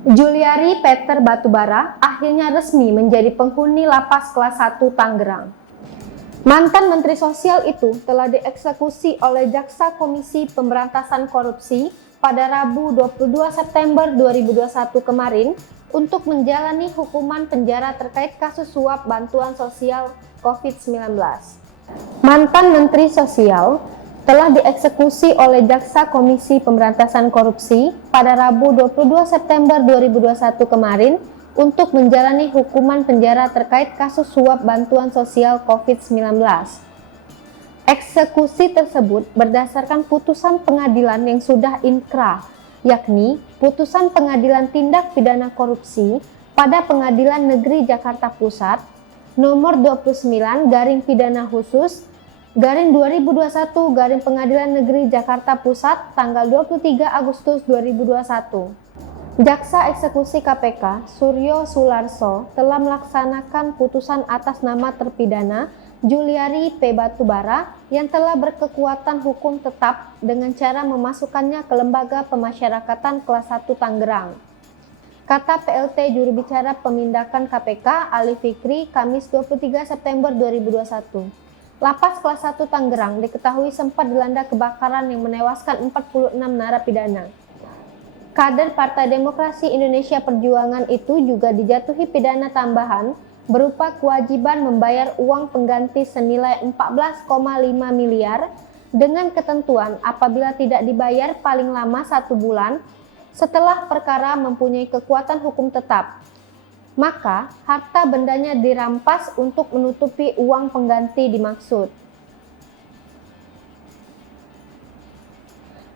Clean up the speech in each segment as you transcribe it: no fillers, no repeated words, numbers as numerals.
Juliari Peter Batubara akhirnya resmi menjadi penghuni lapas kelas 1 Tangerang. Mantan Menteri Sosial itu telah dieksekusi oleh Jaksa Komisi Pemberantasan Korupsi pada Rabu 22 September 2021 kemarin untuk menjalani hukuman penjara terkait kasus suap bantuan sosial COVID-19. Mantan Menteri Sosial telah dieksekusi oleh Jaksa Komisi Pemberantasan Korupsi pada Rabu 22 September 2021 kemarin untuk menjalani hukuman penjara terkait kasus suap bantuan sosial COVID-19. Eksekusi tersebut berdasarkan putusan pengadilan yang sudah inkrah, yakni putusan Pengadilan Tindak Pidana Korupsi pada Pengadilan Negeri Jakarta Pusat nomor 29 garing pidana khusus garing 2021 garing Pengadilan Negeri Jakarta Pusat tanggal 23 Agustus 2021. Jaksa Eksekusi KPK Suryo Sularso telah melaksanakan putusan atas nama terpidana Juliari P. Batubara yang telah berkekuatan hukum tetap dengan cara memasukkannya ke Lembaga Pemasyarakatan kelas 1 Tangerang. Kata PLT juru bicara pemindakan KPK Ali Fikri Kamis 23 September 2021. Lapas kelas 1 Tangerang diketahui sempat dilanda kebakaran yang menewaskan 46 narapidana. Kader Partai Demokrasi Indonesia Perjuangan itu juga dijatuhi pidana tambahan berupa kewajiban membayar uang pengganti senilai 14,5 miliar dengan ketentuan apabila tidak dibayar paling lama 1 bulan setelah perkara mempunyai kekuatan hukum tetap, maka harta bendanya dirampas untuk menutupi uang pengganti dimaksud.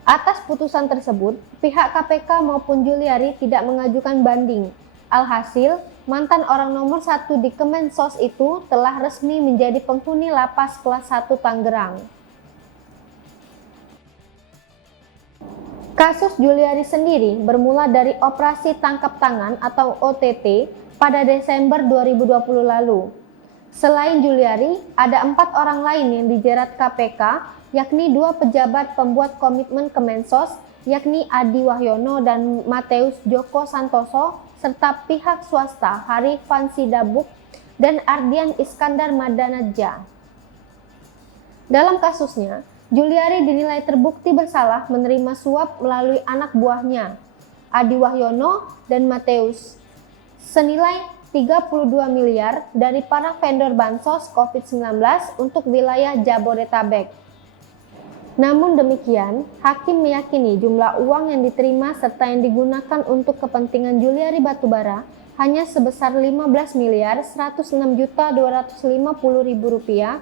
Atas putusan tersebut, pihak KPK maupun Juliari tidak mengajukan banding. Alhasil, mantan orang nomor 1 di Kemensos itu telah resmi menjadi penghuni lapas kelas 1 Tangerang. Kasus Juliari sendiri bermula dari operasi tangkap tangan atau OTT pada Desember 2020 lalu. Selain Juliari, ada 4 orang lain yang dijerat KPK, yakni 2 pejabat pembuat komitmen Kemensos, yakni Adi Wahyono dan Mateus Joko Santoso, serta pihak swasta Harif Fansidabuk dan Ardian Iskandar Madanadja. Dalam kasusnya, Juliari dinilai terbukti bersalah menerima suap melalui anak buahnya, Adi Wahyono dan Mateus, senilai 32 miliar dari para vendor bansos COVID-19 untuk wilayah Jabodetabek. Namun demikian, hakim meyakini jumlah uang yang diterima serta yang digunakan untuk kepentingan Juliari Batubara hanya sebesar 15.106.250.000 rupiah.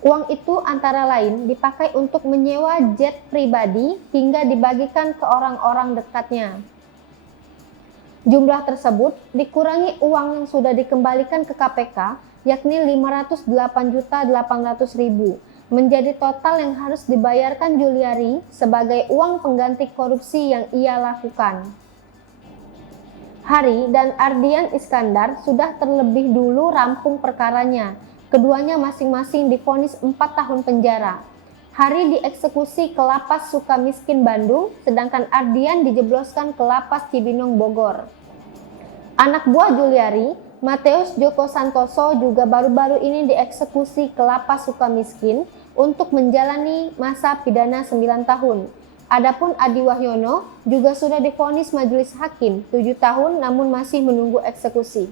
Uang itu antara lain dipakai untuk menyewa jet pribadi hingga dibagikan ke orang-orang dekatnya. Jumlah tersebut dikurangi uang yang sudah dikembalikan ke KPK, yakni 508.800.000, menjadi total yang harus dibayarkan Juliari sebagai uang pengganti korupsi yang ia lakukan. Hari dan Ardian Iskandar sudah terlebih dulu rampung perkaranya. Keduanya masing-masing divonis 4 tahun penjara. Hari dieksekusi ke Lapas Sukamiskin Bandung, sedangkan Ardian dijebloskan ke Lapas Cibinong Bogor. Anak buah Juliari, Mateus Joko Santoso juga baru-baru ini dieksekusi ke Lapas Sukamiskin untuk menjalani masa pidana 9 tahun. Adapun Adi Wahyono juga sudah divonis majelis hakim 7 tahun namun masih menunggu eksekusi.